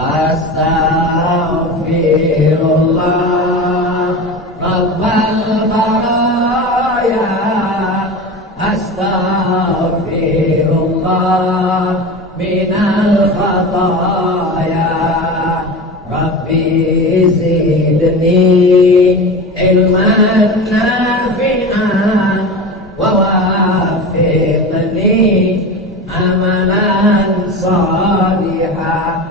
Astaghfirullah Rabbal baraya, Astaghfirullah minal khataya, Rabbi zidni ilman nafi'an wa wafiqni amalan salihah.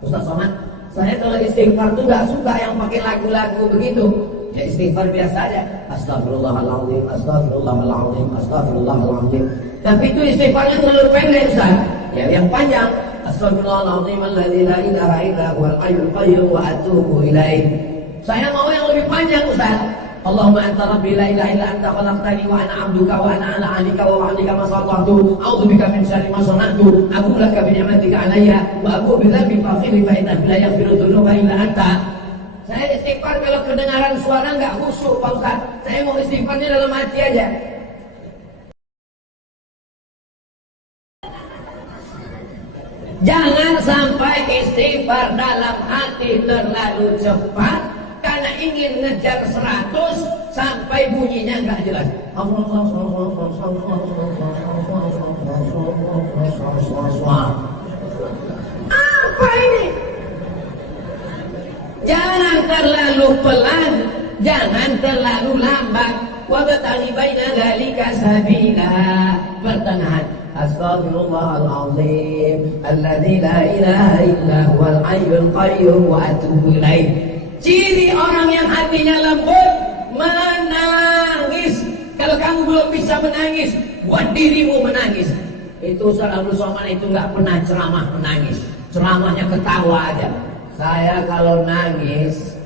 Ustaz Somad, saya kalau istighfar tuh gak suka yang pakai lagu-lagu begitu. Ya istighfar biasa aja. Astagfirullahaladzim, astagfirullahaladzim, astagfirullahaladzim. Tapi itu istighfarnya terlalu pendek, Ustaz. Ya yang panjang. Astagfirullahaladzim alladzi la ilaha illa huwal hayyul qayyum wa atubu ilaih. Saya mau yang lebih panjang, Ustaz. Allahumma anta rabbi la ilaha illa anta khalaqtani wa ana 'abduka wa ana 'ala 'ahdika wa wa'dika ma stata'tu a'udzubika min syarri ma sana'tu aqulu laka bi ni'matika 'alayya wa aqulu bi dhanbi faghfir fa innahu la yaghfiru dzunuba illa anta. Saya istighfar kalau kedengaran suara enggak khusyuk, Pak Ustaz. Saya mau istighfarnya dalam hati aja. Jangan sampai istighfar dalam hati terlalu cepat karena ingin ngejar 100 sampai bunyinya nggak jelas. Apa ini? Jangan terlalu pelan, jangan terlalu lambat. Wabtaghi baina dzalika sabila. Pertengahan. Astaghfirullahaladzim alladzi la ilaha illa huwal hayyul qayyum wa atubu ilaih. Ciri orang yang hatinya lembut menangis. Kalau kamu belum bisa menangis, buat dirimu menangis. Itu Ustaz Abdul Somad itu nggak pernah ceramah menangis. Ceramahnya ketawa aja. Saya kalau nangis,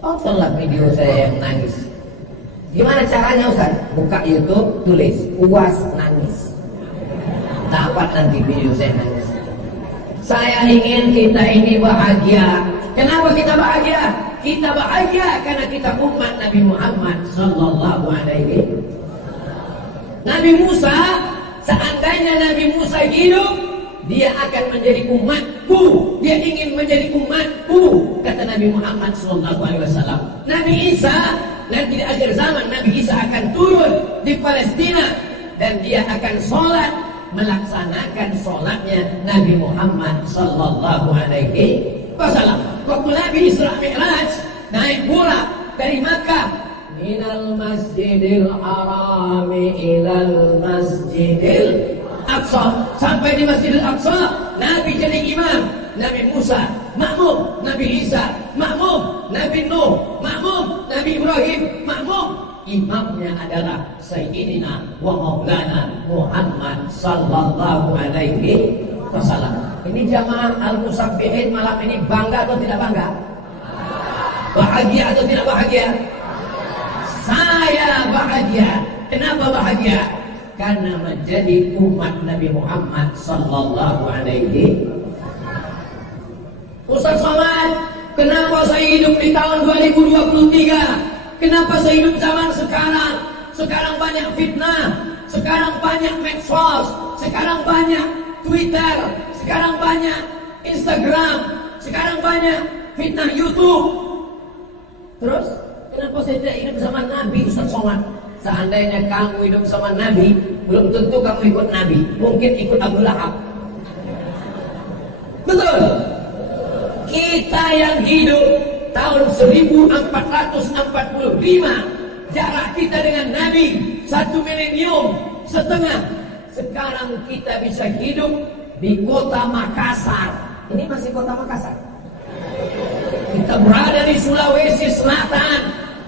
tontonlah video saya yang nangis. Gimana caranya Ustaz? Buka YouTube, tulis puas nangis. Dapat nanti video saya nangis. Saya ingin kita ini bahagia. Kenapa kita bahagia? Kita bahagia karena kita umat Nabi Muhammad sallallahu alaihi. Nabi Musa, seandainya Nabi Musa hidup, dia akan menjadi umatku. Dia ingin menjadi umatku, kata Nabi Muhammad sallallahu alaihi wasallam. Nabi Isa, nanti di akhir zaman Nabi Isa akan turun di Palestina dan dia akan sholat melaksanakan sholatnya Nabi Muhammad sallallahu alaihi wasallam. Waktu Nabi Isra Mi'raj naik bola dari Makkah minal masjidil harami ilal masjidil Aqsa, sampai di Masjidil Aqsa Nabi jadi imam. Nabi Musa makmum, Nabi Isa makmum, Nabi Nuh makmum, Nabi Ibrahim makmum. Imamnya adalah Sayyidina wa Maulana Muhammad sallallahu alaihi wasallam. Ini jamaah Al-Musabbihin malam ini bangga atau tidak bangga? Bahagia atau tidak bahagia? Saya bahagia. Kenapa bahagia? Karena menjadi umat Nabi Muhammad sallallahu alaihi. Ustaz Somad, kenapa saya hidup di tahun 2023? Kenapa saya hidup zaman sekarang? Sekarang banyak fitnah, sekarang banyak medsos, sekarang banyak Twitter, sekarang banyak Instagram, sekarang banyak fitnah YouTube. Terus, kenapa saya tidak hidup sama Nabi, Ustaz Somad? Seandainya kamu hidup sama Nabi, belum tentu kamu ikut Nabi. Mungkin ikut Abu Lahab. Betul? Kita yang hidup tahun 1445, jarak kita dengan Nabi 1,5 milenium. Sekarang kita bisa hidup di kota Makassar. Ini masih kota Makassar. Kita berada di Sulawesi Selatan,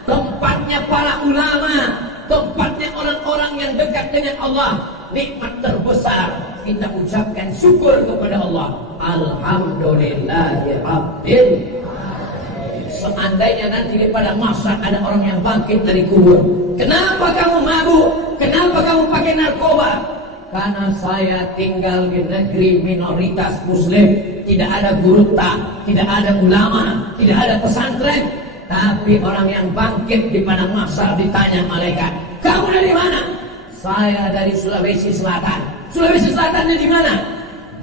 tempatnya para ulama, tempatnya orang-orang yang dekat dengan Allah. Nikmat terbesar kita ucapkan syukur kepada Allah. Alhamdulillahirabbil. Seandainya nanti pada masa ada orang yang bangkit dari kubur, kenapa kamu mabuk? Kenapa kamu pakai narkoba? Karena saya tinggal di negeri minoritas Muslim, tidak ada gurita, tidak ada ulama, tidak ada pesantren. Tapi orang yang bangkit di padang mahsyar ditanya malaikat, kamu dari mana? Saya dari Sulawesi Selatan. Sulawesi Selatannya di mana?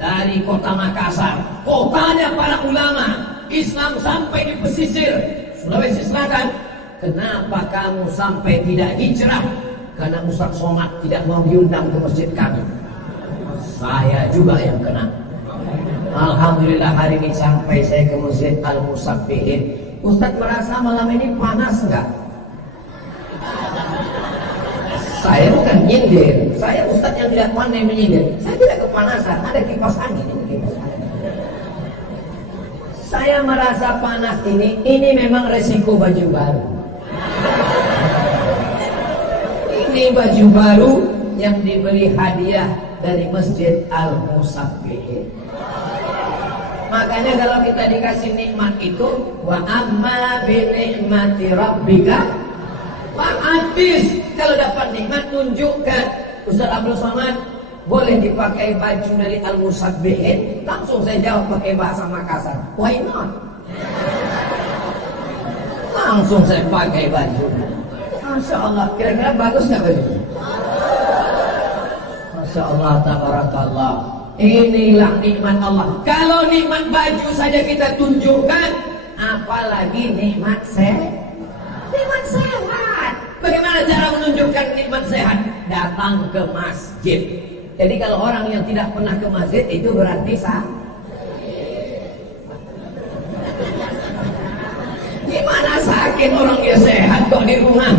dari kota Makassar, kotanya para ulama Islam sampai di pesisir Sulawesi Selatan. Kenapa kamu sampai tidak hijrah? Karena Ustaz Somad tidak mau diundang ke masjid kami. Saya juga yang kena. Alhamdulillah hari ini sampai saya ke masjid Al-Musabbihin. Ustaz merasa malam ini panas enggak? Saya bukan nyindir, saya Ustaz yang tidak pandai menyindir. Saya tidak kepanasan, ada kipas angin ini kipas angin. Saya merasa panas ini memang resiko baju baru. Ini baju baru yang dibeli hadiah dari Masjid Al-Musabbihin. Makanya kalau kita dikasih nikmat itu, wa amma bi ni'mati rabbika fa'atis. Kalau dapat nikmat tunjukkan. Ustaz Abdul Somad, boleh dipakai baju dari Al-Musabbihin? Langsung saya jawab pakai bahasa Makassar, why not? Langsung saya pakai baju. Masya Allah, kira-kira bagus nggak baju? Masya Allah, tabarakallah. Inilah nikmat Allah. Kalau nikmat baju saja kita tunjukkan, apalagi nikmat sehat. Nikmat sehat. Bagaimana cara menunjukkan nikmat sehat? Datang ke masjid. Jadi kalau orang yang tidak pernah ke masjid itu berarti sakit. Gimana sakit orang dia sehat kok di rumah?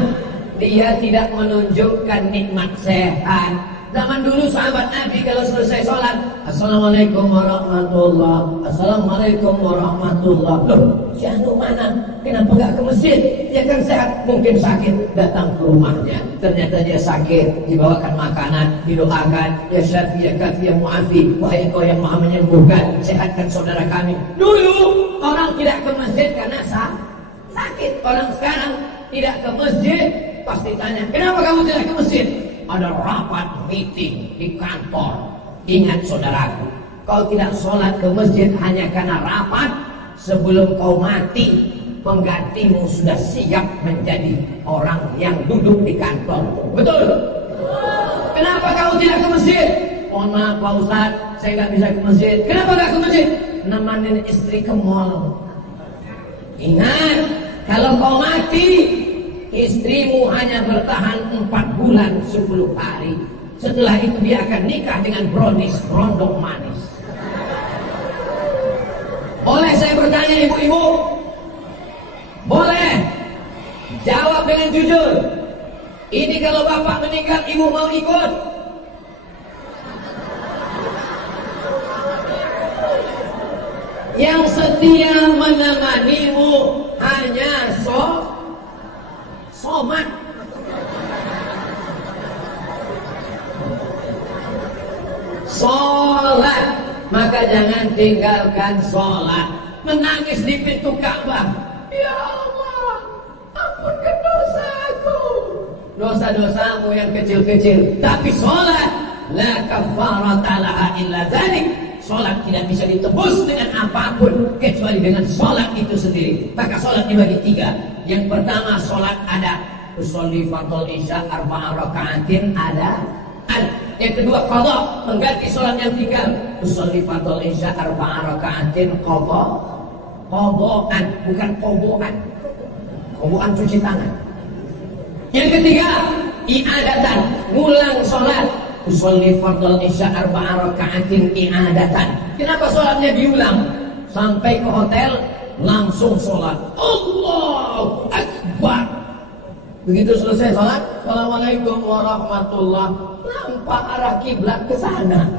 Dia tidak menunjukkan nikmat sehat. Zaman dulu sahabat Nabi kalau selesai sholat, Assalamualaikum warahmatullah, Assalamualaikum warahmatullah. Loh, si anu mana? Kenapa gak ke masjid? Dia kan sehat, mungkin sakit, datang ke rumahnya. Ternyata dia sakit, dibawakan makanan, didoakan, ya Syafi, ya Kafi, ya Mu'afi, wahai kau yang maha menyembuhkan, sehatkan saudara kami. Dulu orang tidak ke masjid karena sakit. Orang sekarang tidak ke masjid, pasti tanya, kenapa kamu tidak ke masjid? Ada rapat meeting di kantor. Ingat saudaraku, kau tidak sholat ke masjid hanya karena rapat. Sebelum kau mati, penggantimu sudah siap menjadi orang yang duduk di kantor. Betul? Kenapa kau tidak ke masjid? Mohon maaf Pak Ustaz, saya nggak bisa ke masjid. Kenapa nggak ke masjid? Nemenin istri ke mall. Ingat, kalau kau mati, istrimu hanya bertahan 4 bulan 10 hari. Setelah itu dia akan nikah dengan brownies, berondong manis. Boleh saya bertanya ibu-ibu? Boleh? Jawab dengan jujur. Ini kalau bapak meninggal, ibu mau ikut? Yang setia menemanimu hanya Somad. Sholat, maka jangan tinggalkan sholat. Menangis di pintu Ka'bah, ya Allah, ampunkan dosaku. Dosa-dosamu yang kecil-kecil, tapi sholat, la kafarata laha illa dzalik. Sholat tidak bisa ditebus dengan apapun kecuali dengan sholat itu sendiri. Maka sholat dibagi 3. Yang pertama sholat ada usolli fardhu isya 4 rakaatin ada. Yang kedua qadha, mengganti sholat yang 3. Usolli fardhu isya 4 rakaatin qadhaan, bukan qoboan. Qoboan cuci tangan. Yang ketiga i'adatan, ngulang sholat. Usolli fardhu isya 4 rakaatin i'adatan. Kenapa sholatnya diulang? Sampai ke hotel langsung sholat, Allahu Akbar. Begitu selesai sholat, Assalamualaikum warahmatullah, nampak arah kiblat ke sana.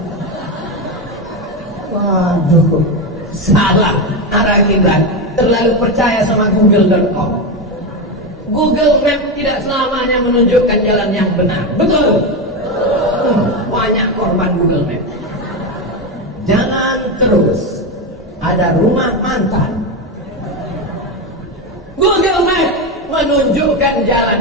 Waduh, salah arah kiblat. Terlalu percaya sama Google.com. Google Map tidak selamanya menunjukkan jalan yang benar. Betul? Banyak korban Google Map. Jangan terus ada rumah mantan. Google Map menunjukkan jalan,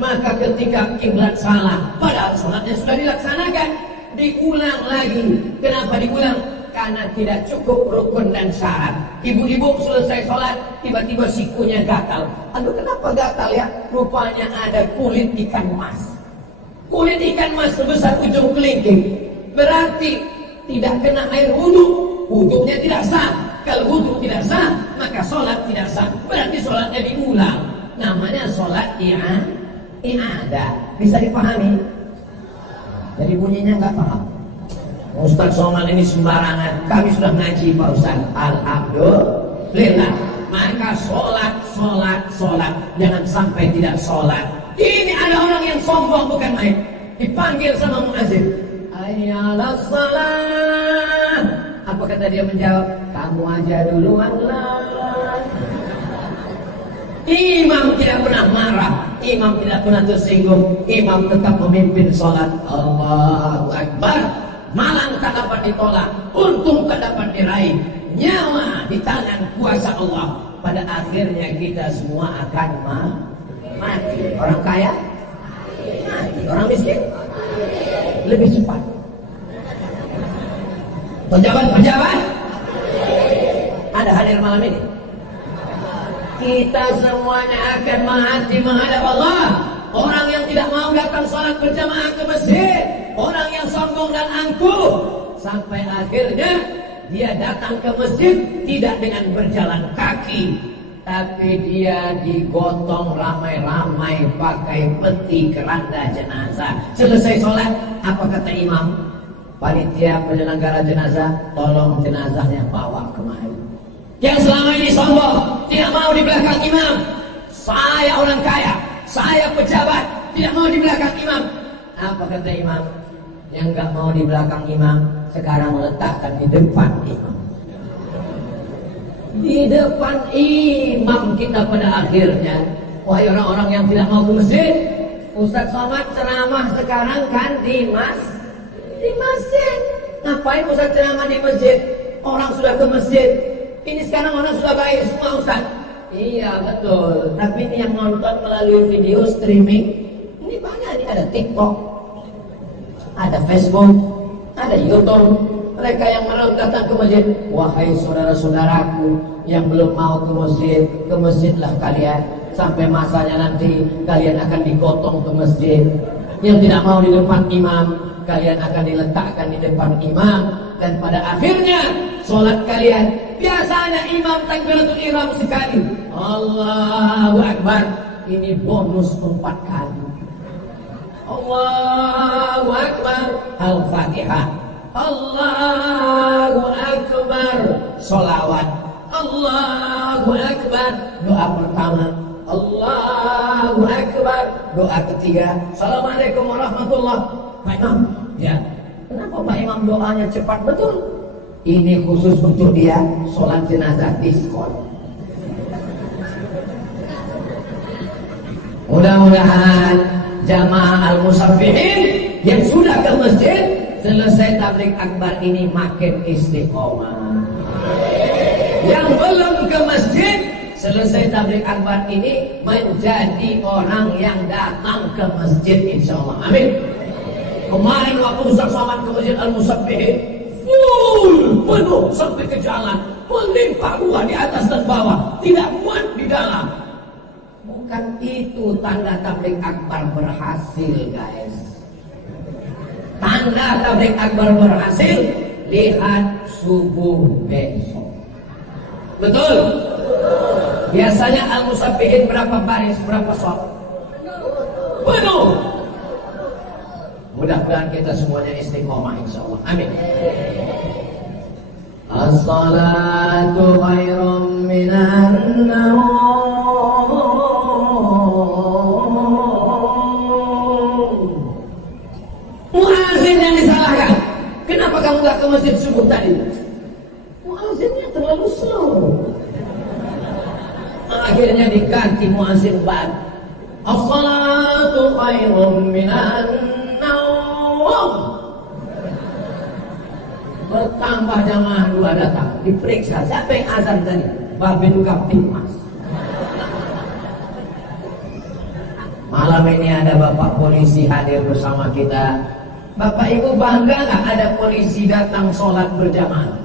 maka ketika kiblat salah, padahal sholatnya sudah dilaksanakan, diulang lagi. Kenapa diulang? Karena tidak cukup rukun dan syarat. Ibu-ibu selesai sholat, tiba-tiba sikunya gatal. Aduh, kenapa gatal ya? Rupanya ada kulit ikan mas. Kulit ikan mas sebesar ujung kelingking. Berarti tidak kena air wudhu, wudhunya tidak sah. Kalau wudhu tidak sah, maka sholat tidak sah. Berarti sholatnya diulang. Namanya sholat i'adah. Bisa dipahami? Jadi bunyinya nggak paham. Ustaz Somad ini sembarangan. Kami sudah ngaji Pak Ustaz. Alhamdulillah. Maka sholat. Jangan sampai tidak sholat. Ini ada orang yang sombong bukan main. Dipanggil sama muazin. Ayalah sholat. Apa kata dia menjawab? Kamu aja duluan lah. Imam tidak pernah marah. Imam tidak pernah tersinggung. Imam tetap memimpin sholat. Allahu Akbar. Malang tak dapat ditolak, untung tak dapat diraih. Nyawa di tangan kuasa Allah. Pada akhirnya kita semua akan mati. Orang kaya mati, orang miskin lebih cepat. Pejabat ada hadir malam ini. Kita semuanya akan mati menghadap Allah. Orang yang tidak mau datang sholat berjamaah ke masjid, orang yang sombong dan angkuh, sampai akhirnya dia datang ke masjid tidak dengan berjalan kaki, tapi dia digotong ramai-ramai pakai peti keranda jenazah. Selesai sholat, apa kata imam? Panitia penyelenggara jenazah, tolong jenazahnya bawa kemari. Yang selama ini sombong, tidak mau di belakang imam. Saya orang kaya, saya pejabat, tidak mau di belakang imam. Apa kata imam? Yang gak mau di belakang imam, sekarang letakkan di depan imam. Di depan imam kita pada akhirnya. Wahai orang-orang yang tidak mau ke masjid, Ustaz Somad ceramah sekarang kan di masjid. Ngapain Ustaz ceramah di masjid? Orang sudah ke masjid. Ini sekarang orang sudah baik semua Ustaz. Iya betul. Tapi ini yang nonton melalui video streaming, ini banyak. Ini ada TikTok, ada Facebook, ada YouTube. Mereka yang mau datang ke masjid. Wahai saudara-saudaraku yang belum mau ke masjidlah kalian. Sampai masanya nanti kalian akan digotong ke masjid. Yang tidak mau di depan imam, kalian akan diletakkan di depan imam. Dan pada akhirnya sholat kalian, biasanya imam takbiratul ihram sekali, Allahu Akbar. Ini bonus 4 kali. Allahu Akbar, Al-Fatihah. Allahu Akbar, sholawat. Allahu Akbar, doa pertama. Allahu Akbar, doa ketiga. Assalamualaikum warahmatullahi wabarakatuh. Pak Imam, ya. Kenapa Pak Imam doanya cepat betul? Ini khusus untuk dia sholat jenazah diskon. Mudah-mudahan jamaah al-musaffihin yang sudah ke masjid selesai tabligh akbar ini makin istiqomah. Yang belum ke masjid selesai tabligh akbar ini menjadi orang yang datang ke masjid insyaallah. Amin. Kemarin waktu Ustaz Somad ke masjid al-musaffihin full, penuh sampai ke jalan, melimpah ruah di atas dan bawah, tidak muat di dalam. Bukan itu tanda tabligh akbar berhasil, guys. Tanda tabligh akbar berhasil, lihat subuh besok. Betul? Biasanya al-musaffihin berapa baris, berapa shaf? Penuh. Mudah-mudahan kita semuanya istiqomah insyaallah. Amin. As-salatu khairum minan naum. Muazin yang disalahkan. Kenapa kamu gak ke masjid subuh tadi? Muazinnya terlalu slow. Akhirnya diganti muazin baru. As-salatu khairum minan naum. Bertambah jamaah 2 datang, diperiksa siapa yang azan tadi? Babin Kaptimas. Malam ini ada Bapak polisi hadir bersama kita. Bapak Ibu bangga nggak ada polisi datang sholat berjamaah?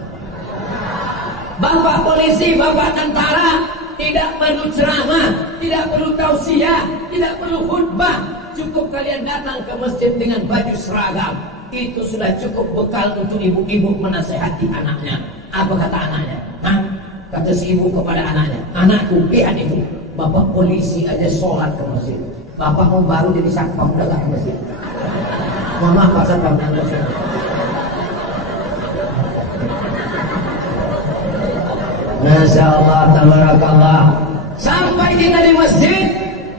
Bapak polisi, Bapak tentara tidak perlu ceramah, tidak perlu tausiah, tidak perlu khutbah. Cukup kalian datang ke masjid dengan baju seragam. itu sudah cukup bekal untuk ibu-ibu menasehati anaknya. Apa kata anaknya? Hah? Kata si ibu kepada anaknya, anakku, lihat itu, bapak polisi aja sholat ke masjid. Bapak mau baru jadi satpam udah gak ke masjid. Mama Pak Satpam yang masjid. Masya Allah, tabarakallah. Sampai kita di masjid,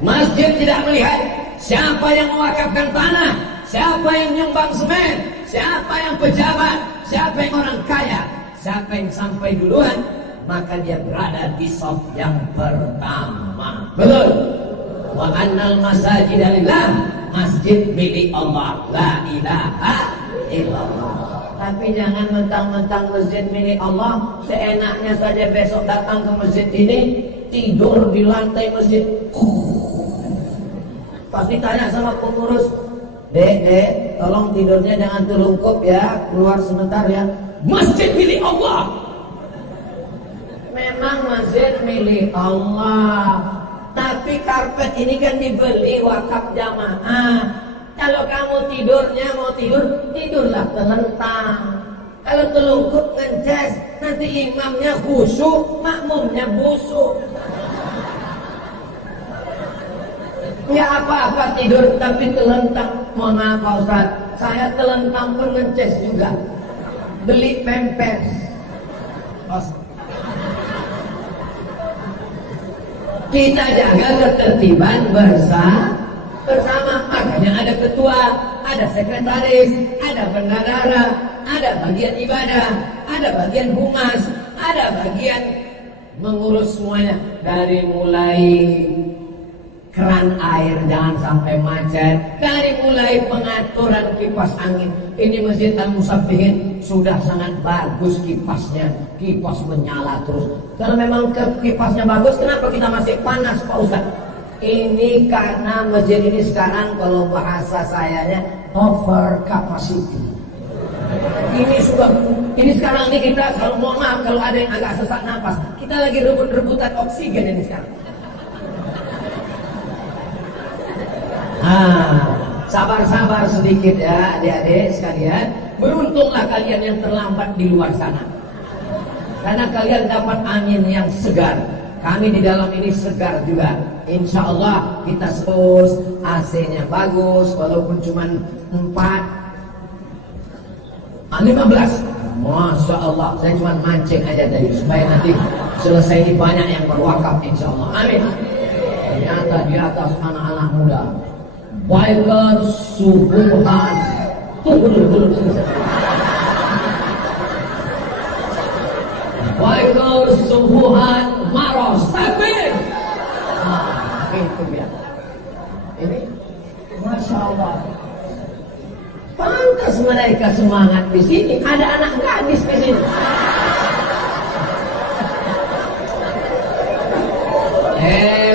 masjid tidak melihat siapa yang mewakafkan tanah, siapa yang nyumbang semen, siapa yang pejabat, siapa yang orang kaya, siapa yang sampai duluan, maka dia berada di saf yang pertama. Betul. Wa annal masajid lillah, masjid milik Allah, la ilaha illallah. Tapi jangan mentang-mentang masjid milik Allah, seenaknya saja besok datang ke masjid ini, tidur di lantai masjid. Pasti tanya sama pengurus, dek, tolong tidurnya jangan terlungkup ya, keluar sebentar ya. Masjid milik Allah. Memang masjid milik Allah, tapi karpet ini kan dibeli wakaf jamaah. Kalau kamu tidurnya mau tidur, tidurlah telentang. Kalau telungkup ngeces, nanti imamnya khusyuk, makmumnya busuk. Nggak apa-apa tidur tapi telentang. Mohon maaf Pak Ustaz, saya telentang pun ngeces juga. Beli pempes. Kita jaga ketertiban bersama. Makanya ada ketua, ada sekretaris, ada bendahara, ada bagian ibadah, ada bagian humas, ada bagian mengurus semuanya. Dari mulai keran air jangan sampai macet, dari mulai pengaturan kipas angin. Ini Masjid Al-Musabbihin sudah sangat bagus kipasnya, kipas menyala terus. Kalau memang kipasnya bagus, kenapa kita masih panas Pak Ustaz? Ini karena masjid ini sekarang kalau bahasa sayanya over capacity. Ini sekarang ini kita kalau mohon maaf kalau ada yang agak sesak napas, kita lagi rebut-rebutan oksigen ini sekarang. Sabar-sabar sedikit ya adik-adik sekalian. Beruntunglah kalian yang terlambat di luar sana, karena kalian dapat angin yang segar. Kami di dalam ini segar juga. Insya Allah kita terus, AC-nya bagus, walaupun cuma 15. Masya Allah, saya cuma mancing aja tadi supaya nanti selesai ini banyak yang berwakaf Insya Allah. Amin. Ternyata di atas anak-anak muda. Biker subuhan. Tunggu selesai. Biker subuhan maros takbir. Itu dia. Ini Masya Allah. Pantas mereka semangat di sini. Ada anak gadis di sini.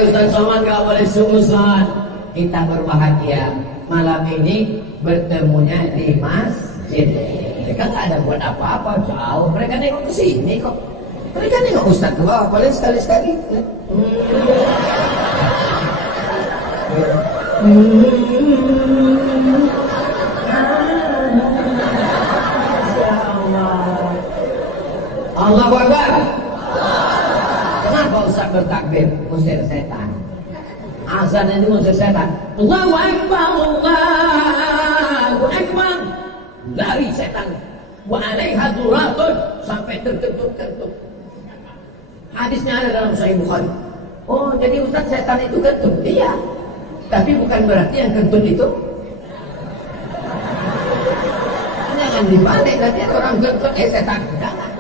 Ustaz Somad gak boleh sungguh-sungguh. Kita berbahagia malam ini bertemunya di masjid. Mereka tak ada buat apa-apa jauh. Mereka nengok ke sini kok. Mereka nengok Ustaz ke bawah. Paling sekali-sekali. Allahu Akbar. Kenapa Ustaz bertakbir? Usir setan. Azan itu usir setan. Allahu Akbar, Allahu Akbar. Lari setan. Wa alaiha duratun, sampai terkentut-kentut. Hadisnya ada dalam Sahih Bukhari. Oh, jadi Ustaz setan itu kentut? Iya. Tapi bukan berarti yang kentut itu jangan dibalik, nanti orang kentut setan. Jangan.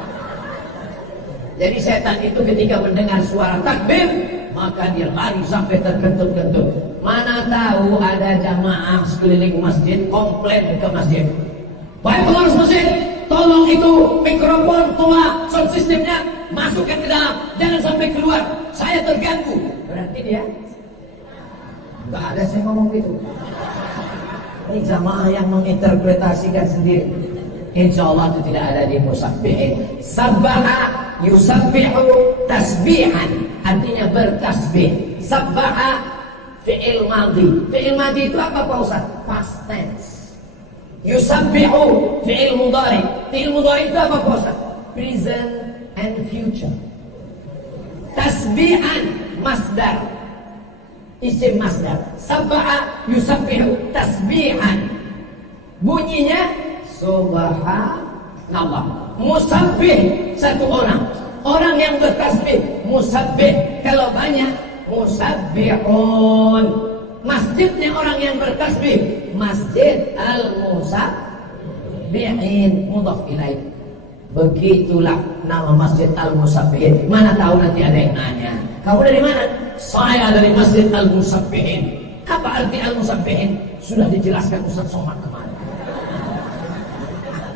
Jadi setan itu ketika mendengar suara takbir, maka dia lari sampai terkentut-kentut. Mana tahu ada jamaah sekeliling masjid komplain ke masjid. Baik pengurus masjid, tolong itu mikrofon tua, sound systemnya masukkan ke dalam, jangan sampai keluar. Saya terganggu. Berarti dia nggak ada saya ngomong gitu. Ini jamaah yang menginterpretasikan sendiri. Insya Allah itu tidak ada di musabbihin. Sabbaha yusabbihu tasbihan, artinya bertasbih. Sabbaha fi'il madhi. Fi'il madhi itu apa Pak Ustaz? Past tense. Yusabbihu fi'il mudhari. Fi'il mudhari itu apa Pak Ustaz? Present and future. Tasbihan masdar, isim masdar. Sabbaha yusabbihu tasbihan. Bunyinya subhanallah. Musabbih satu orang. Orang yang bertasbih musabbih. Kalau banyak musabbihun. Masjidnya orang yang bertasbih Masjid Al-Musabbihin, mudhaf ilaih. Begitulah nama Masjid Al-Musabbihin. Mana tahu nanti ada yang nanya, kamu dari mana? Saya dari Masjid Al-Musabbihin. Apa arti Al-Musabbihin? Sudah dijelaskan Ustaz Somad kemarin.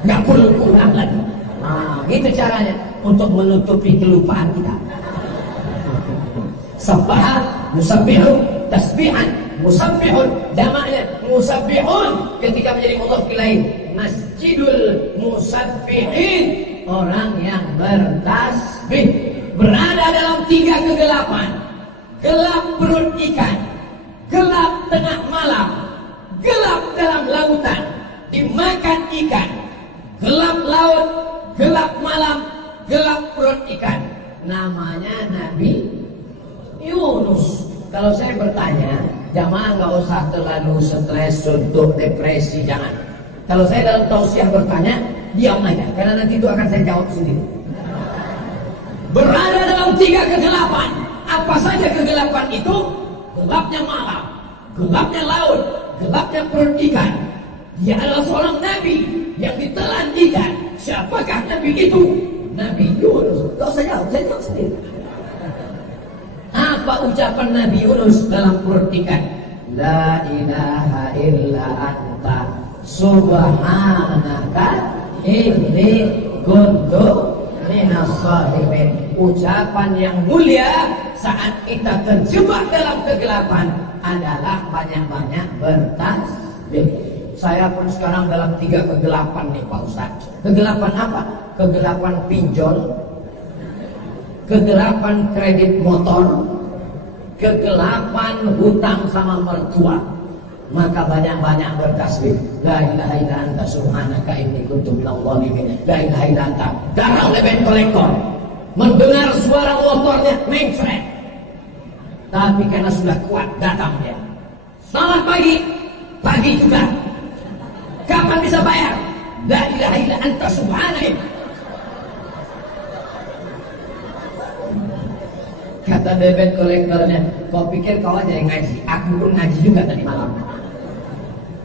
Gak perlu kurang lagi. Nah, gitu caranya untuk menutupi kelupaan kita. Sabbaha yusabbihu tasbihan. Musabbihun jamaknya musabbihun ketika menjadi mudhaf ilaih. Masjidul Musabbihin, orang yang bertasbih. Berada dalam 3 kegelapan. Gelap perut ikan, gelap tengah malam, gelap dalam lautan dimakan ikan, gelap laut, gelap malam, gelap perut ikan. Namanya Nabi Yunus. Kalau saya bertanya, jamaah nggak usah terlalu stres, suntuk, depresi, jangan. Kalau saya dalam tausiah bertanya, diam aja, karena nanti itu akan saya jawab sendiri. Berada dalam 3 kegelapan. Apa saja kegelapan itu? Gelapnya malam, gelapnya laut, gelapnya perut ikan. Dia adalah seorang nabi yang ditelan ikan. Siapakah nabi itu? Nabi Yunus. Gak usah jawab, saya jawab sendiri. Apa ucapan Nabi Yunus dalam perut ikan? La ilaha illa anta subhanaka inni kuntu minas shalihin. Ucapan yang mulia saat kita terjebak dalam kegelapan adalah banyak-banyak bertasbih. Saya pun sekarang dalam 3 kegelapan nih Pak Ustaz. Kegelapan apa? Kegelapan pinjol, kegelapan kredit motor, kegelapan hutang sama mertua. Maka banyak-banyak bertasbih. La ilaha illa anta subhanaka inni kuntu minadh dhalimin. La ilaha illa anta. Darah leben kolektor. Mendengar suara motornya mencret. Tapi karena sudah kuat datang dia. Selamat pagi. Pagi juga. Kapan bisa bayar? La ilaha illa anta subhanaka. Kata debit kolektornya, kau pikir kau aja yang ngaji, aku pun ngaji juga tadi malam.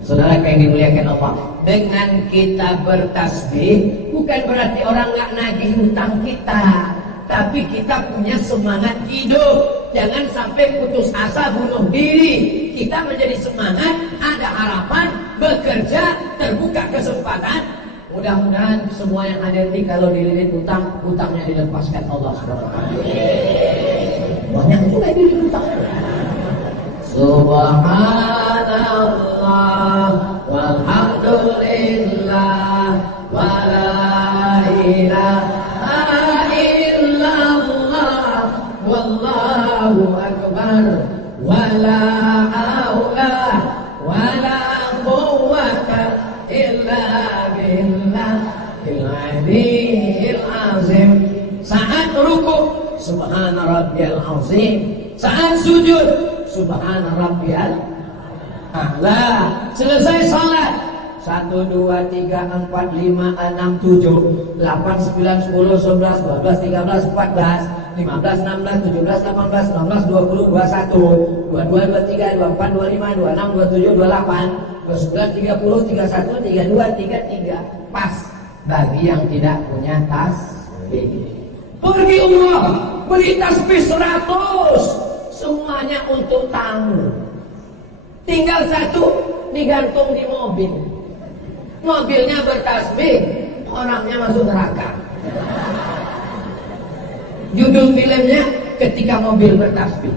Saudara yang dimuliakan Allah, dengan kita bertasbih bukan berarti orang nggak nagih hutang kita, tapi kita punya semangat hidup. Jangan sampai putus asa bunuh diri. Kita menjadi semangat, ada harapan, bekerja, terbuka kesempatan. Mudah-mudahan semua yang hadir ini kalau dililit hutang, hutangnya dilepaskan Allah SWT. Banyak juga itu di hutang. Subhanallah walhamdulillah wala ilaha illallah wallahu akbar wala haula wala quwwata illa billahil aliyyil azim. Saat ruku subhana rabbiyal azim, saat sujud subhana rabbiyal a'la. Selesai salat 1 2 3 4 5 6 7 8 9 10 11 12 13 14 15 16 20 21 22 23 24 25 26 27 28 29 30 31 32 33 pas bagi yang tidak punya tasbih. Pergi umrah, beli tasbih 100, semuanya untuk tamu. Tinggal 1 digantung di mobil. Mobilnya bertasbih, orangnya masuk neraka. Judul filmnya Ketika Mobil Bertasbih.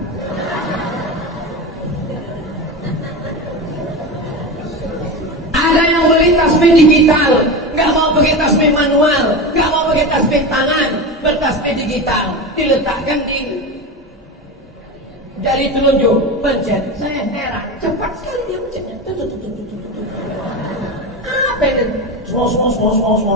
Ada yang beli tasbih digital, nggak mau pakai tasbih manual, nggak mau pakai tasbih tangan, bertasbih digital, diletakkan di jari telunjuk, pencet. Saya heran, cepat sekali dia pencetnya. Apa ini? 100, 200,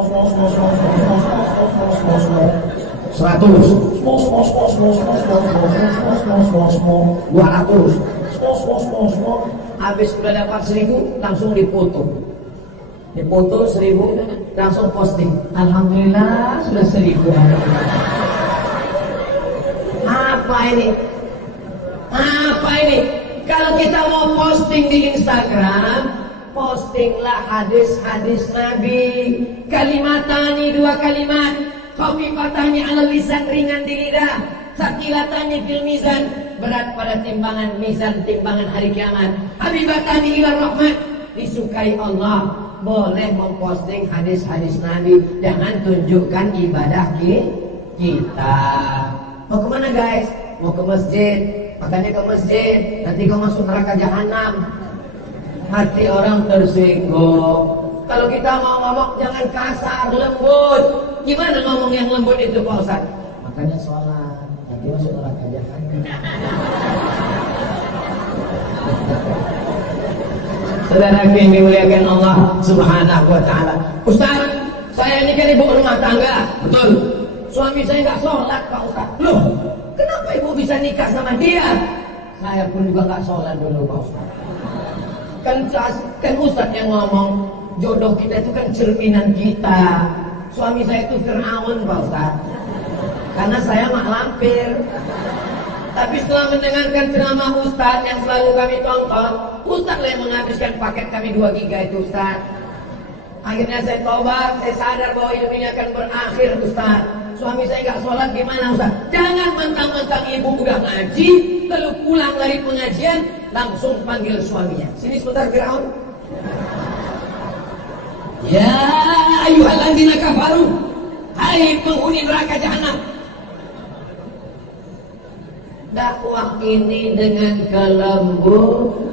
habis udah dapat 1000 langsung dipoto 1000 langsung posting, alhamdulillah sudah 1000. Apa ini? Kalau kita mau posting di Instagram, postinglah hadis-hadis Nabi, kalimatani, 2 kalimat, khafifatani alal lisan, ringan di lidah, tsaqilatani fil mizan, berat pada timbangan mizan, timbangan hari kiamat, habibatani ila rahmat, disukai Allah. Boleh memposting hadis-hadis Nabi, jangan tunjukkan ibadah kita. Mau kemana guys? Mau ke masjid, makanya ke masjid, nanti kau masuk neraka jahanam. Hati orang tersinggung. Kalau kita mau ngomong jangan kasar, lembut. Gimana ngomong yang lembut itu Pak Ustaz? Makanya sholat, nanti masuk neraka jahanam. Saudara yang dimuliakan Allah Subhanahu wa ta'ala. Ustaz, saya ini kan ibu rumah tangga. Betul. Suami saya nggak sholat Pak Ustaz. Loh, kenapa ibu bisa nikah sama dia? Saya pun juga nggak sholat dulu Pak Ustaz. Kan Ustaz yang ngomong, jodoh kita itu kan cerminan kita. Suami saya itu Fir'aun Pak Ustaz, karena saya mak lampir. Tapi setelah mendengarkan ceramah Ustaz yang selalu kami tonton, Ustaz lah yang menghabiskan paket kami 2 giga itu Ustaz. Akhirnya saya tobat, saya sadar bahwa hidup ini akan berakhir Ustaz. Suami saya nggak sholat gimana Ustaz? Jangan mentang-mentang ibu udah ngaji, lalu pulang dari pengajian langsung panggil suaminya. Sini sebentar Fir'aun. Ya ayyuhalladzina kafaru, hai penghuni neraka jahanam. Dakwah ini dengan kelembutan.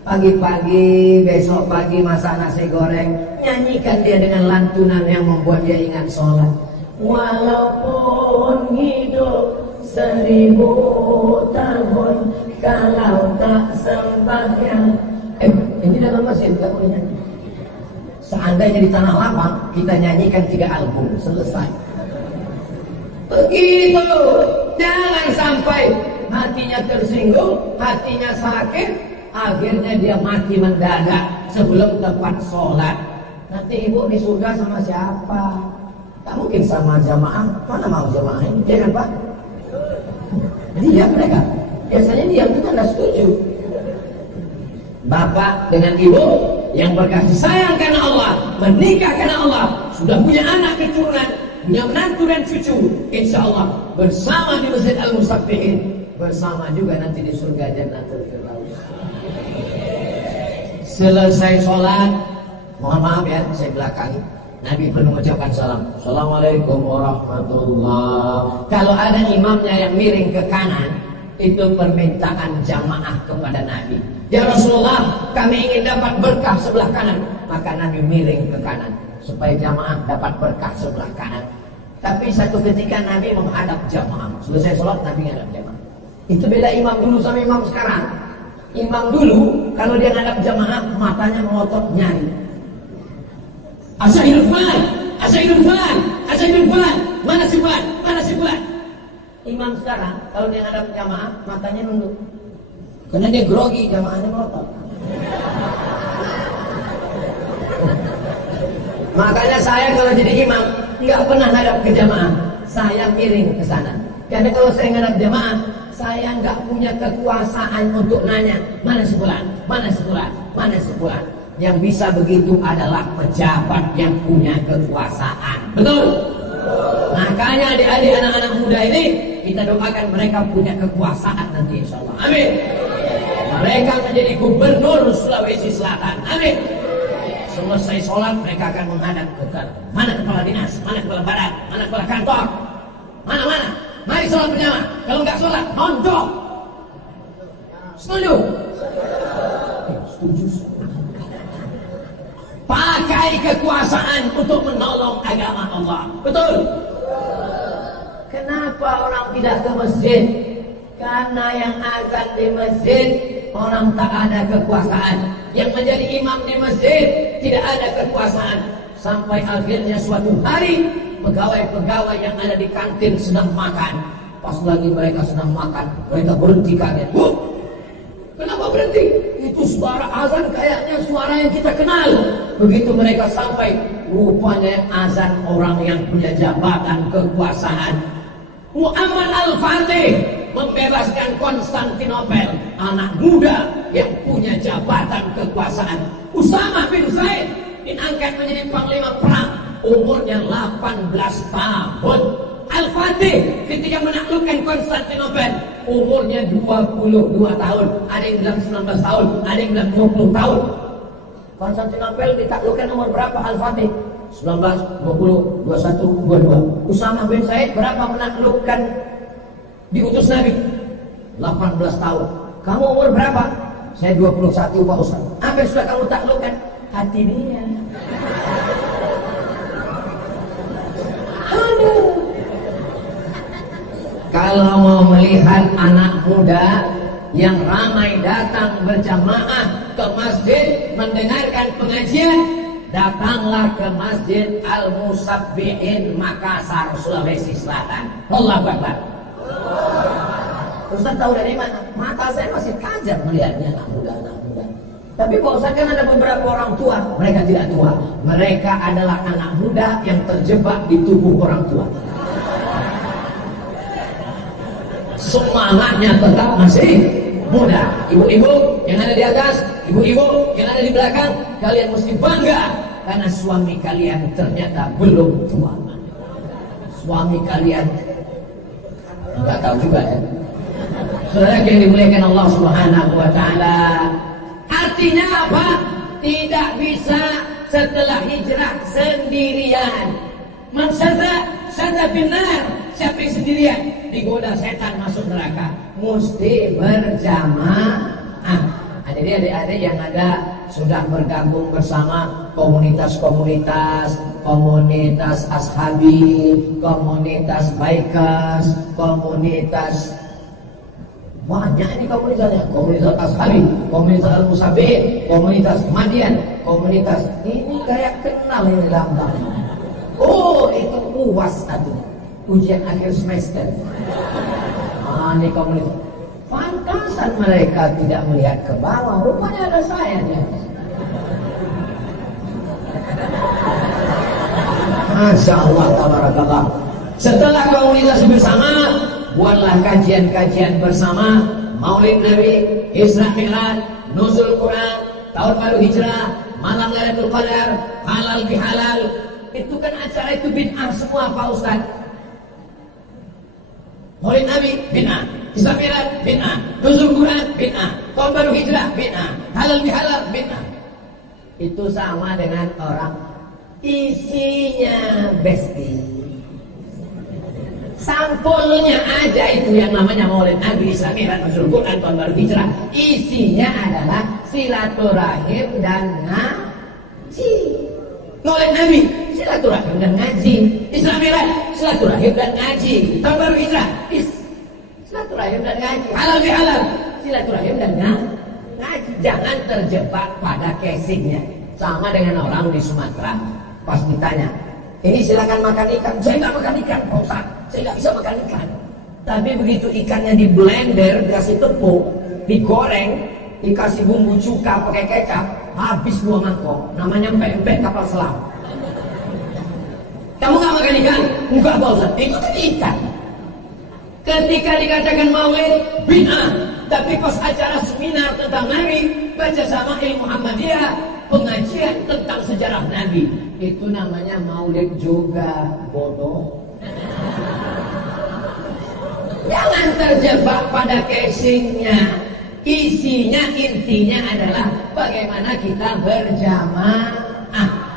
Pagi-pagi, besok pagi masak nasi goreng, nyanyikan dia dengan lantunan yang membuat dia ingat sholat. Walaupun hidup 1000 tahun, kalau tak sembahyang. Ini dalam masjid gak boleh nyanyi. Seandainya di tanah lapang, kita nyanyikan 3 album, selesai. Begitu. Jangan sampai hatinya tersinggung, hatinya sakit, akhirnya dia mati mendadak sebelum tempat sholat. Nanti ibu di surga sama siapa? Tak mungkin sama jamaah. Mana mau jamaah ini? Jangan Pak. Diam mereka. Biasanya diam itu kan tidak setuju. Bapak dengan ibu yang berkasih sayang karena Allah, menikah karena Allah, sudah punya anak keturunan, punya menantu dan cucu, insya Allah bersama di Masjid Al-Musaffihin, bersama juga nanti di surga Jannatul Firdaus. Selesai sholat, mohon maaf ya saya belakangi, Nabi pernah mengucapkan salam, Assalamualaikum warahmatullah. Kalau ada imamnya yang miring ke kanan, itu permintaan jamaah kepada Nabi. Ya Rasulullah, kami ingin dapat berkah sebelah kanan, maka Nabi miring ke kanan supaya jamaah dapat berkah sebelah kanan. Tapi satu ketika Nabi menghadap jamaah. Selesai sholat Nabi menghadap jamaah. Itu beda imam dulu sama imam sekarang. Imam dulu kalau dia menghadap jamaah, matanya melotot nyari. Asyhadu fulan, asyhadu fulan, asyhadu fulan. Mana si fulan? Mana si fulan? Imam sekarang kalau dia menghadap jamaah, matanya nunduk. Karena dia grogi, jamaahnya melotot. Makanya saya kalau jadi imam nggak pernah hadap ke jamaah, saya miring ke sana. Karena kalau saya ngadap jamaah, saya nggak punya kekuasaan untuk nanya mana si fulan, mana si fulan, mana si fulan. Yang bisa begitu adalah pejabat yang punya kekuasaan. Betul? Makanya adik-adik anak-anak muda ini kita doakan mereka punya kekuasaan nanti insya Allah. Amin. Mereka menjadi gubernur Sulawesi Selatan. Amin. Selesai sholat mereka akan menghadap ke mana kepala dinas, mana kepala badan, mana kepala kantor, mana. Mari sholat berjamaah. Kalau nggak sholat, nonjok. Setuju? Setuju. Pakai kekuasaan untuk menolong agama Allah. Betul? Kenapa orang tidak ke masjid? Karena yang azan di masjid orang tak ada kekuasaan. Yang menjadi imam di masjid tidak ada kekuasaan. Sampai akhirnya suatu hari pegawai-pegawai yang ada di kantin sedang makan. Pas lagi mereka sedang makan, mereka berhenti kaget. Kenapa berhenti? Itu suara azan kayaknya suara yang kita kenal. Begitu mereka sampai, rupanya azan orang yang punya jabatan kekuasaan. Muhammad Al-Fatih membebaskan Konstantinopel, anak muda yang punya jabatan kekuasaan. Usama bin Zaid diangkat menjadi panglima perang, umurnya 18 tahun. Al-Fatih ketika menaklukkan Konstantinopel umurnya 22 tahun. Ada yang bilang 19 tahun, ada yang bilang 20 tahun. Konstantinopel ditaklukkan umur berapa Al-Fatih? 19, 20, 21, 22. Usama bin Zaid berapa menaklukkan diutus Nabi? 18 tahun. Kamu umur berapa? Saya 21 Pak Ustaz. Apa yang sudah kamu taklukkan? Hati dia. Kalau mau melihat anak muda yang ramai datang berjamaah ke masjid mendengarkan pengajian, datanglah ke Masjid Al-Musabbihin Makassar, Sulawesi Selatan. Allahu Akbar. Ustaz tahu dari mana? Mata saya masih tajam melihatnya anak muda. Tapi Pak Ustaz kan ada beberapa orang tua, mereka tidak tua. Mereka adalah anak muda yang terjebak di tubuh orang tua. Semangatnya tetap masih muda. Ibu-ibu yang ada di atas, ibu-ibu yang ada di belakang, kalian mesti bangga karena suami kalian ternyata belum tua. Suami kalian nggak tahu juga ya. Saudara yang dimuliakan Allah Subhanahu wa taala. Artinya apa? Tidak bisa setelah hijrah sendirian. Man sadza binar. Siapa yang sendirian digoda setan masuk neraka, mesti berjamaah. Adik-adik yang ada sudah bergabung bersama komunitas ashabi, komunitas bikers, komunitas banyak ini komunitasnya, komunitas ashabi, komunitas al-musabih, komunitas madian, komunitas ini kayak kenal ini lambang. Oh itu UAS satu. Ujian akhir semester. Ini komunitas. Pantasan mereka tidak melihat ke bawah. Rupanya ada saya nih. Masya Allah, tabarakallah. Setelah komunitas bersama, buatlah kajian-kajian bersama. Maulid Nabi, Isra Mi'raj, Nuzul Quran, Tahun Baru Hijrah, Malam Lailatul Qadar, Halal bihalal. Itu kan acara itu bid'ah semua Pak Ustaz. Maulid Nabi bid'ah, Isra Mi'raj bid'ah, Nuzul Quran bid'ah, Tahun Baru Hijrah bid'ah, Halal bihalal bid'ah. Itu sama dengan orang isinya besti. Sampulnya aja itu yang namanya Maulid Nabi, Isra Mi'raj, Nuzul Quran, Tahun Baru Hijrah. Isinya adalah silaturahim dan ngaji. Maulid Nabi silaturahim dan ngaji, Isra Mi'raj silaturahim dan ngaji, Tahun Baru Hijrah silaturahim dan ngaji, halal bihalal silaturahim dan ngaji. Jangan terjebak pada casingnya. Sama dengan orang di Sumatera, pas ditanya, ini silakan makan ikan. Saya nggak makan ikan Pak Ustaz, saya nggak bisa makan ikan. Tapi begitu ikannya di blender, dikasih tepung, digoreng, dikasih bumbu cuka pakai kecap, habis 2 mangkok. Namanya pempek kapal selam. Kamu nggak makan ikan? Enggak Pak Ustaz, itu kan ikan. Ketika dikatakan maulid bid'ah, tapi pas acara seminar tentang Nabi, baca sama ilmu Muhammadiyah, pengajian tentang sejarah Nabi, itu namanya maulid juga, bodoh. Jangan terjebak pada casingnya. Isinya, intinya adalah bagaimana kita berjamaah.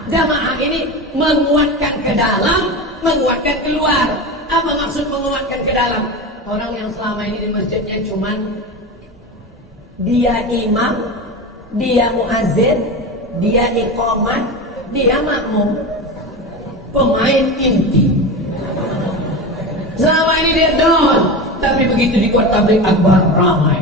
Jamaah ini menguatkan ke dalam, menguatkan keluar. Apa maksud menguatkan ke dalam? Orang yang selama ini di masjidnya cuman dia imam, dia muazzin, dia iqamat, dia makmum, pemain inti. Selama ini dia down, tapi begitu di kota tabligh akbar ramai.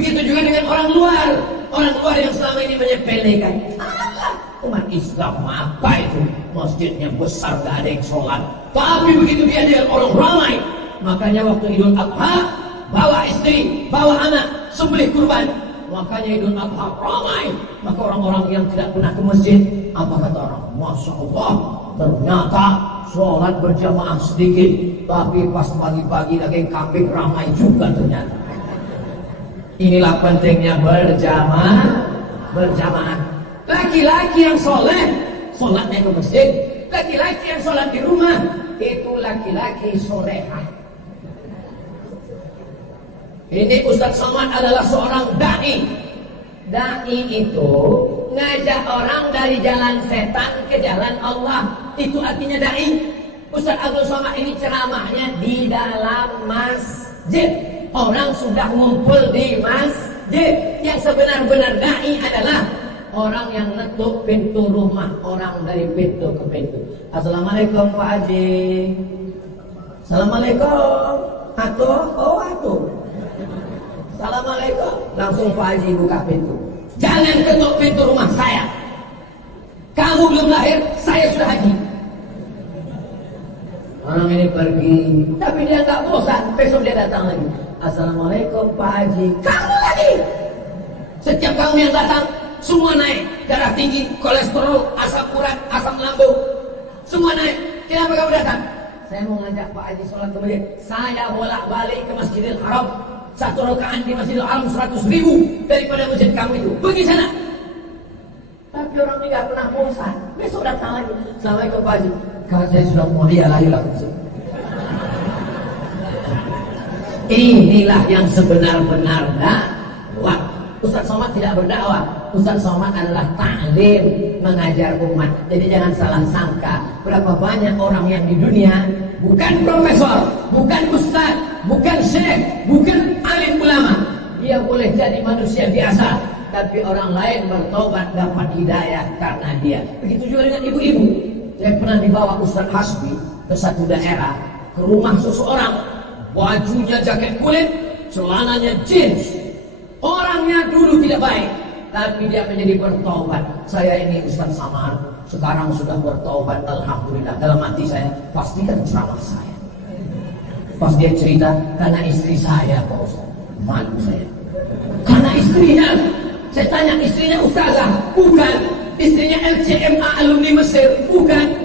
Begitu juga dengan orang luar. Orang luar yang selama ini menyepelekan. Alah, umat Islam apa itu? Masjidnya besar, gak ada yang sholat. Tapi begitu dia lihat orang ramai, makanya waktu Idul Adha, bawa istri, bawa anak, sembelih kurban. Makanya Idul Adha ramai. Maka orang-orang yang tidak pernah ke masjid, apa kata orang? Masya Allah, ternyata sholat berjamaah sedikit, tapi pas pagi-pagi daging kambing ramai juga ternyata. Inilah pentingnya berjamaah. Laki-laki yang sholatnya ke masjid. Laki-laki yang sholat di rumah, itu laki-laki solehah. Ini Ustaz Somad adalah seorang da'i. Da'i itu ngajak orang dari jalan setan ke jalan Allah. Itu artinya da'i. Ustaz Abdul Somad ini ceramahnya di dalam masjid. Orang sudah ngumpul di masjid. Yang sebenar-benar da'i adalah orang yang ngetuk pintu rumah orang dari pintu ke pintu. Assalamualaikum Pak Haji. Assalamualaikum. Atuh. Assalamualaikum. Langsung Pak Haji buka pintu. Jangan ketuk pintu rumah saya. Kamu belum lahir, saya sudah haji. Orang ini pergi, tapi dia nggak bosan. Besok dia datang lagi. Assalamualaikum Pak Haji. Kamu lagi. Setiap kamu yang datang, semua naik. Darah tinggi, kolesterol, asam urat, asam lambung, semua naik. Kenapa kamu datang? Saya mau ngajak Pak Haji sholat ke masjid. Saya bolak-balik ke Masjidil Haram. 1 rakaat di Masjidil Haram 100.000 daripada masjid kamu itu. Pergi sana. Tapi orang ini gak pernah bosan. Besok datang lagi. Assalamualaikum Pak Haji. Kalau saya sudah mulia ayolah. Inilah yang sebenar-benar dakwah. Ustaz Somad tidak berdakwah. Ustaz Somad adalah ta'lim, mengajar umat. Jadi jangan salah sangka. Berapa banyak orang yang di dunia bukan profesor, bukan ustaz, bukan syekh, bukan alim ulama. Dia boleh jadi manusia biasa, tapi orang lain bertobat dapat hidayah karena dia. Begitu juga dengan ibu-ibu. Saya pernah dibawa Ustaz Hasbi ke satu daerah, ke rumah seseorang. Bajunya jaket kulit, celananya jeans. Orangnya dulu tidak baik, tapi dia menjadi bertobat. Saya ini Ustaz Samar, sekarang sudah bertobat, alhamdulillah. Dalam hati saya, pastikan ceramah saya. Pas dia cerita, karena istri saya Pak Ustaz. Malu saya. Karena istrinya, saya tanya istrinya ustazah, bukan. Istrinya LCMA alumni Mesir, bukan.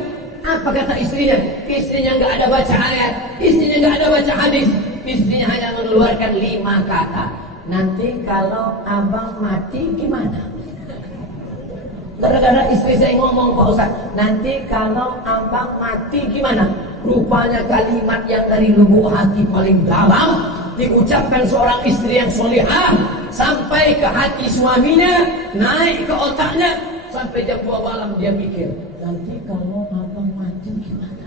Apa kata istrinya? Istrinya nggak ada baca ayat, istrinya nggak ada baca hadis, istrinya hanya mengeluarkan 5 kata. Nanti kalau abang mati gimana? Gara-gara istri saya ngomong Pak Ustaz, nanti kalau abang mati gimana? Rupanya kalimat yang dari lubuk hati paling dalam diucapkan seorang istri yang solihah sampai ke hati suaminya, naik ke otaknya, sampai jam 2 malam dia pikir, nanti kalau abang mati gimana?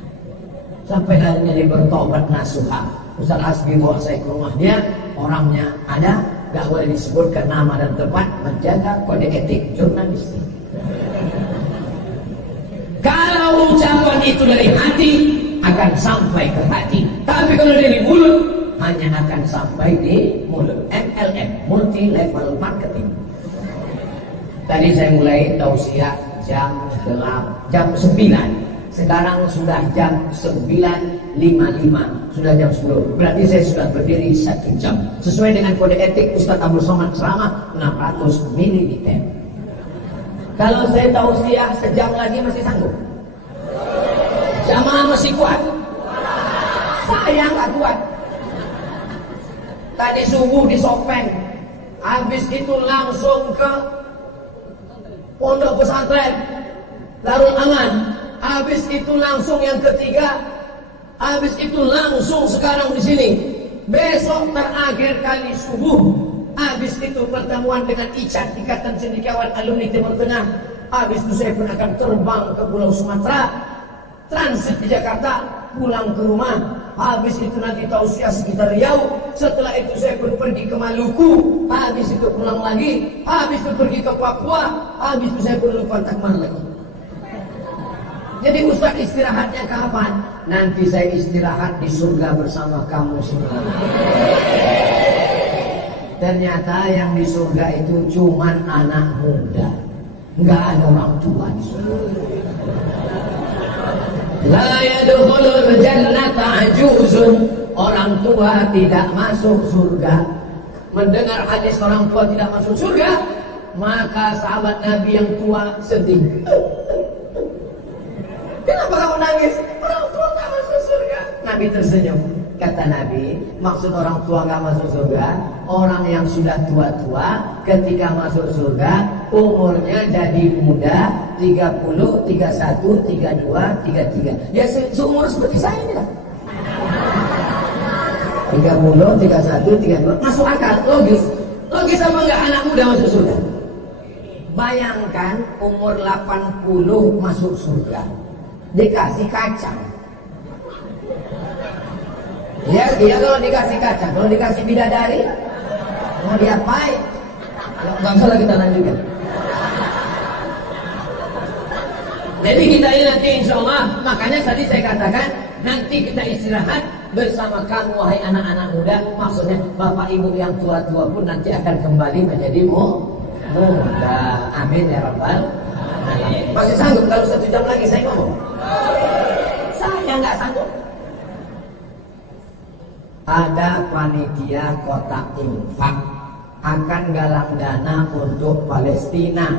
Sampai akhirnya dia bertobat nasuha. Ustaz Hasbi bawa saya ke rumah dia, orangnya ada, gak boleh disebutkan nama dan tempat, menjaga kode etik jurnalistik. Kalau ucapan itu dari hati, akan sampai ke hati. Tapi kalau dari mulut, hanya akan sampai di mulut. MLM, multi level marketing. Tadi saya mulai tausiah jam 9. Sekarang sudah jam 9.55, sudah jam 10. Berarti saya sudah berdiri 1 jam. Sesuai dengan kode etik Ustaz Abdul Somad ceramah 600 ml. Kalau saya tausiah sejam lagi masih sanggup? Jamaah masih kuat? Saya nggak kuat. Tadi subuh di Sopeng, habis itu langsung ke pondok pesantren Darul Aman. Habis itu langsung yang ketiga, habis itu langsung sekarang di sini. Besok terakhir kali subuh. Habis itu pertemuan dengan ICAT, Ikatan Cendekiawan Alumni Timur Tengah. Habis itu saya pun akan terbang ke Pulau Sumatera, transit di Jakarta, pulang ke rumah. Habis itu nanti tausiah sekitar Riau. Setelah itu saya pun pergi ke Maluku. Habis itu pulang lagi. Habis itu pergi ke Papua. Habis itu saya pun lupa takmar lagi. Jadi Ustaz istirahatnya kapan? Nanti saya istirahat di surga bersama kamu semua. ternyata yang di surga itu cuman anak muda, nggak ada orang tua di surga. La yadkhulul jannata ajuzun, orang tua tidak masuk surga. Mendengar hadis orang tua tidak masuk surga, maka sahabat Nabi yang tua sedih. Kenapa kamu nangis? Orang tua nggak masuk surga. Nabi tersenyum. Kata Nabi, maksud orang tua nggak masuk surga, orang yang sudah tua-tua ketika masuk surga umurnya jadi muda, 30, 31, 32, 33. Ya seumur seperti saya ini lah. 30, 31, 32 masuk akal, logis. Logis apa enggak anak muda masuk surga? Bayangkan umur 80 masuk surga, dikasih kacang. Ya, dia kalau dikasih kacang, kalau dikasih bidadari, mau diapain? Nggak usah lagi kita lanjutkan. Jadi kita ini nanti insya Allah, makanya tadi saya katakan, nanti kita istirahat bersama kamu wahai anak-anak muda. Maksudnya bapak ibu yang tua-tua pun nanti akan kembali menjadi muda. Amin ya Rabbal alamin. Masih sanggup kalau 1 jam lagi saya ngomong? Saya nggak sanggup. Ada panitia kotak infak akan galang dana untuk Palestina.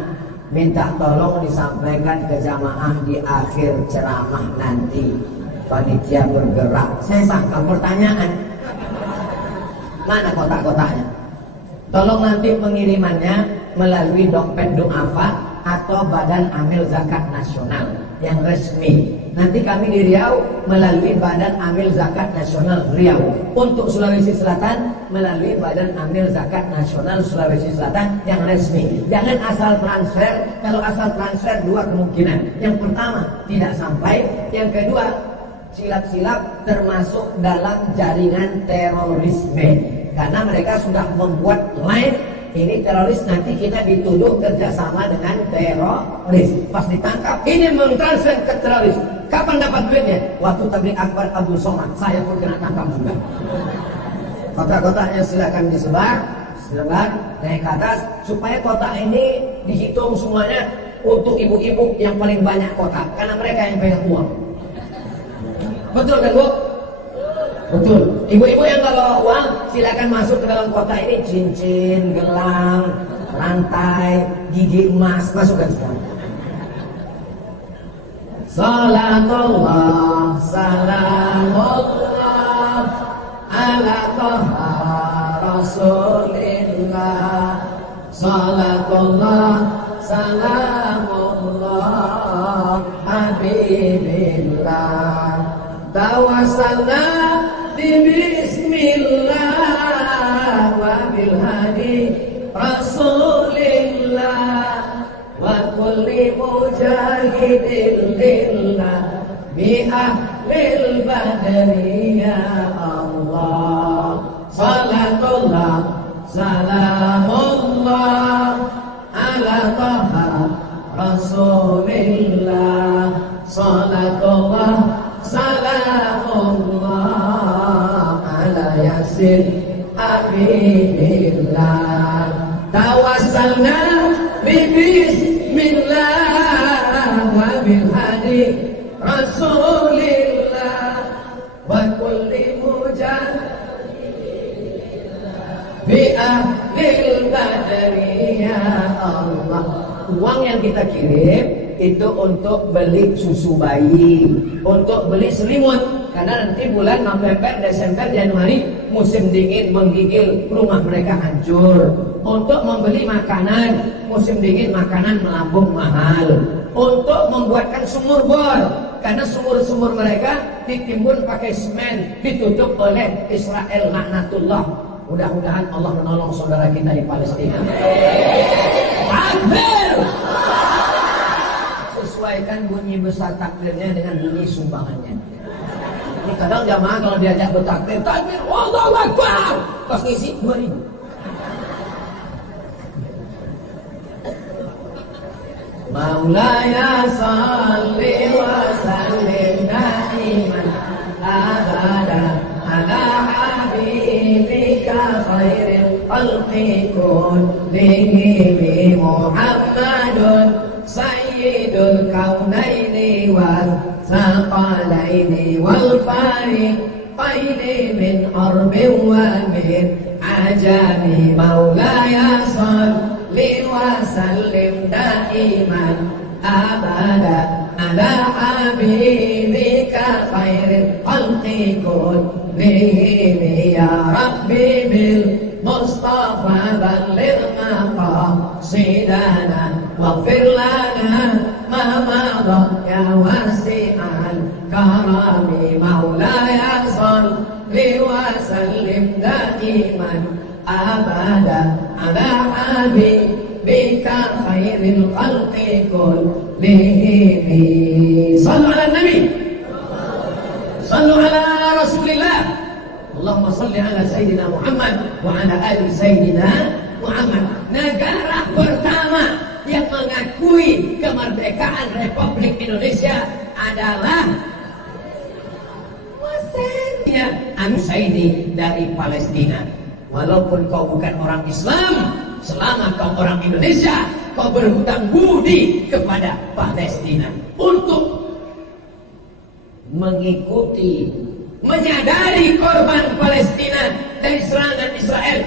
Minta tolong disampaikan ke jamaah di akhir ceramah nanti. Panitia bergerak. Saya sangka pertanyaan, mana kotak-kotaknya? Tolong nanti pengirimannya melalui dompet Du'afa atau Badan Amil Zakat Nasional yang resmi. Nanti kami di Riau melalui Badan Amil Zakat Nasional Riau. Untuk Sulawesi Selatan melalui Badan Amil Zakat Nasional Sulawesi Selatan yang resmi. Jangan asal transfer. Kalau asal transfer 2 kemungkinan. Yang pertama tidak sampai. Yang kedua silap-silap termasuk dalam jaringan terorisme. Karena mereka sudah membuat line. Ini teroris, nanti kita dituduh kerjasama dengan teroris. Pas ditangkap, ini mentransfer ke teroris. Kapan dapat duitnya? Waktu tabligh akbar Abdul Somad. Saya pun kena tangkap juga. Kotak-kotaknya silakan disebar, naik ke atas, supaya kotak ini dihitung semuanya untuk ibu-ibu yang paling banyak kotak, karena mereka yang pegang uang. Betul kan Bu? Betul. Ibu-ibu yang nggak bawa uang, silakan masuk ke dalam kotak ini. Cincin, gelang, rantai, gigi emas, masukkan semua. Salatullah, salamullah ala taha rasulillah. Salatullah, salamullah habibillah. Tawassalna bismillah wa bil hadi rasulillah wa kulli mujahidin lillah bi ahlil badri ya Allah. Salatullah salamullah ala taha rasulillah. Salatullah salamullah ala yasin habibillah. Tawassalna bismillah wa bil hadi rasulillah wa kulli mujahidin bi ahlil badri ya Allah. Uang yang kita kirim itu untuk beli susu bayi, untuk beli selimut, karena nanti bulan November, Desember, Januari musim dingin menggigil, rumah mereka hancur. Untuk membeli makanan, musim dingin makanan melambung mahal. Untuk membuatkan sumur bor, karena sumur-sumur mereka ditimbun pakai semen, ditutup oleh Israel laknatullah. Mudah-mudahan Allah menolong saudara kita di Palestina. Takbir! Sesuaikan bunyi besar takbirnya dengan bunyi sumbangannya. Ini kadang jamaah kalau diajak bertakbir, takbir Allahu Akbar, pas ngisi 2000. Maulaya salli wa sallim daiman abada ala habibika khairil الخلق كلهم محمد سيد الكونين والثقلين والفريقين من أرض ومن عجم مولاي صل وسلم دائما أبدا على حبيبك خير الخلق كلهم يا ربي بالمصطفى بلغ مقاصدنا واغفر لنا ما مضى يا واسع الكرم مولاي صل وسلم دائما أبدا على حبيبك خير الخلق كلهم. صلوا على النبي، صلوا على رسول الله. اللهم صل على سيدنا Muhammad wa ala ali Sayyidina Muhammad. Negara pertama yang mengakui kemerdekaan Republik Indonesia adalah Al-Saidi dari Palestina. Walaupun kau bukan orang Islam, selama kau orang Indonesia, kau berhutang budi kepada Palestina untuk mengikuti, menyadari korban Palestina dari serangan Israel.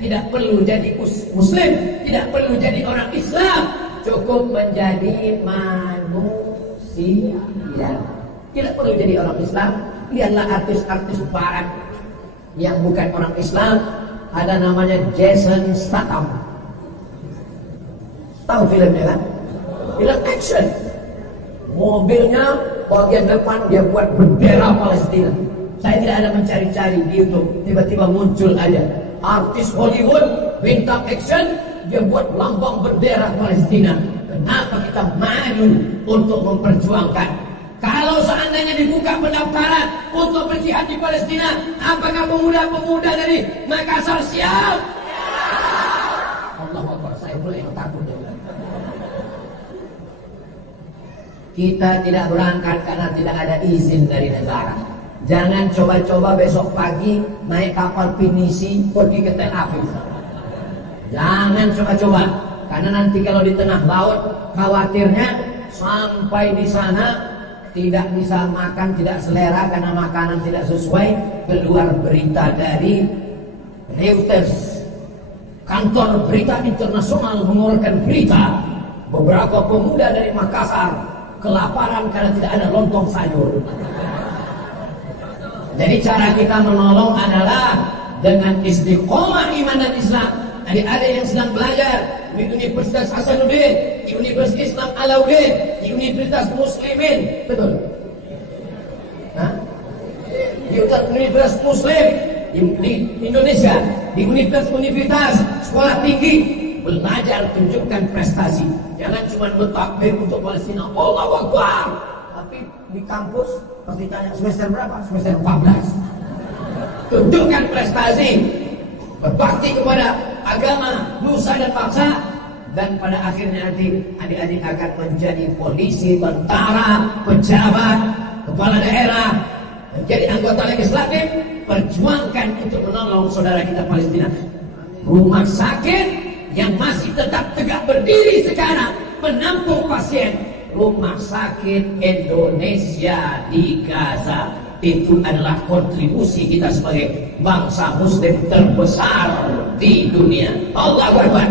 Tidak perlu jadi Muslim, tidak perlu jadi orang Islam, cukup menjadi manusia. Tidak perlu jadi orang Islam. Lihatlah artis-artis barat yang bukan orang Islam, ada namanya Jason Statham. Tahu filmnya kan? Film action. Mobilnya bagian depan dia buat bendera Palestina. Saya tidak ada mencari-cari di YouTube, tiba-tiba muncul aja artis Hollywood bintang action, dia buat lambang bendera Palestina. Kenapa kita malu untuk memperjuangkan? Kalau seandainya dibuka pendaftaran untuk berjihad di Palestina, apakah pemuda-pemuda dari Makassar siap? Allahu Akbar, saya mulai takut. Kita tidak berangkat karena tidak ada izin dari negara. Jangan coba-coba besok pagi naik kapal pinisi pergi ke Tel Aviv. Jangan coba-coba, karena nanti kalau di tengah laut khawatirnya sampai di sana tidak bisa makan, tidak selera karena makanan tidak sesuai. Keluar berita dari Reuters, kantor berita internasional mengeluarkan berita beberapa pemuda dari Makassar kelaparan karena tidak ada lontong sayur. Jadi cara kita menolong adalah dengan istiqomah iman dan Islam. Adik-adik yang sedang belajar di Universitas Hasanuddin, di Universitas Islam Alauddin, di Universitas Muslimin, betul? Hah? Di Universitas Muslim di Indonesia, di Universitas Sekolah Tinggi, belajar tunjukkan prestasi. Jangan cuma bertakbir untuk Palestina, Allahu Akbar, tapi di kampus pasti tanya semester berapa? Semester 14. Tunjukkan prestasi, berbakti kepada agama, nusa dan bangsa, dan pada akhirnya nanti adik-adik akan menjadi polisi, tentara, pejabat, kepala daerah, menjadi anggota legislatif. Perjuangkan untuk menolong saudara kita Palestina. Rumah sakit yang masih tetap tegak berdiri sekarang menampung pasien, Rumah Sakit Indonesia di Gaza. Itu adalah kontribusi kita sebagai bangsa muslim terbesar di dunia. Allahu Akbar.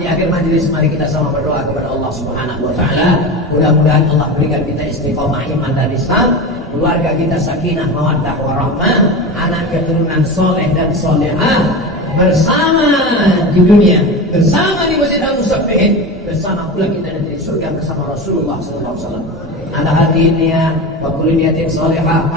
Di akhir majelis mari kita sama berdoa kepada Allah Subhanahu wa taala. Mudah-mudahan Allah berikan kita istiqomah iman dan Islam, keluarga kita sakinah mawaddah warahmah, anak keturunan soleh dan solehah bersama di dunia, bersama di Masjid Al-Musafihin, bersama pula kita nanti di surga bersama Rasulullah sallallahu alaihi wasallam. Ala hadinya wa kulli niyatin salihah.